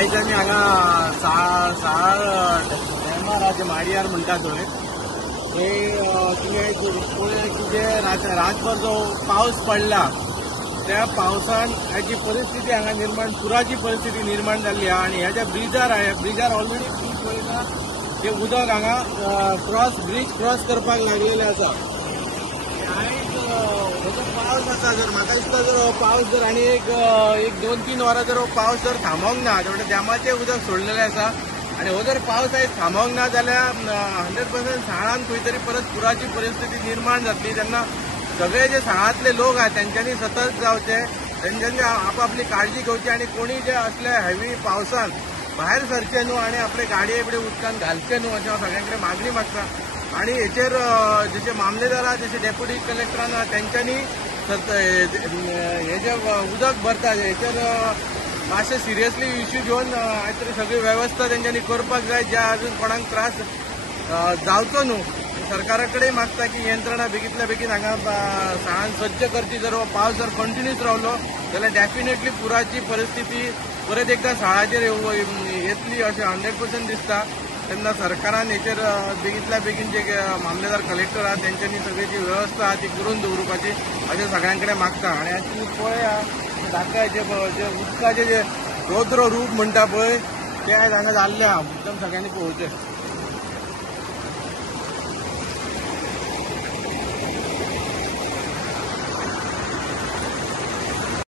आयज आमी हांगा साळ डेमार जे माडयार म्हणटा थंय तुवें की जे रातभर जो पावस पडला त्या पावसान हाची परिस्थिती हांगा निर्माण पुराची परिस्थिती निर्माण जाल्ली आहा आनी ह्या ज्या ब्रिजार ऑलरेडी ब्रीज पळयता ते उदक हांगा ब्रीज क्रॉस करपाक लागलेले आसा. आयज हो जो पावस आसा जर म्हाका दिसता जर हो पावस जर आनी एक 2-3 वरां जर हो पावस जर थांबोंक ना म्हणजे डॅमाचें उदक सोडलेलें आसा आनी हो जर पावस आयज थांबोंक ना जाल्यार 100% साळान खंय तरी परत पुराची परिस्थिती निर्माण जातली. तेन्ना सगळे जे साळांतले लोक आहेत त्यांच्यानी सतर्क जावचे, त्यांच्यानी आपापली काळजी घेवची आणि कोणी जे असल्या हेवी पावसान भायर सरचे न्हू आणि आपले गाडये बिडे उदकान घालचे न्हू अशें हांव सगळ्यां कडेन मागणी मागता. आणि हेचेर जशे मामलेदार आहा जशे डेप्युटी कलेक्टरान आहा त्यांच्यानी हे जे उदक भरता हेचेर मातशें सिरियसली इश्यू घेवन आयज तरी सगळी वेवस्था तेंच्यांनी करपाक जाय ज्या अजून कोणाक त्रास जावचो न्हू. सरकारा कडेन मागता की यंत्रणा बेगींतल्या बेगीन हांगा साळान सज्ज करची. जर हो पावस जर कंटिन्यूच रावलो जाल्यार डेफिनेटली पुराची परिस्थिती परत एकदा साळाचेर येतली अशें 100% दिसता. तेन्ना सरकारान हेचेर बेगींतल्या बेगीन जे मामलेदार कलेक्टर आहात त्यांच्यानी सगळी जी व्यवस्था आहा ती करून दवरपाची अशें सगळ्यां कडेन मागता. आनी आतां पळया दाखय जे उदकाचें जे रौद्र रूप म्हणटा पळय ते आयज हांगा जाल्लें आहा एकदम सगळ्यांनी पळोवचें.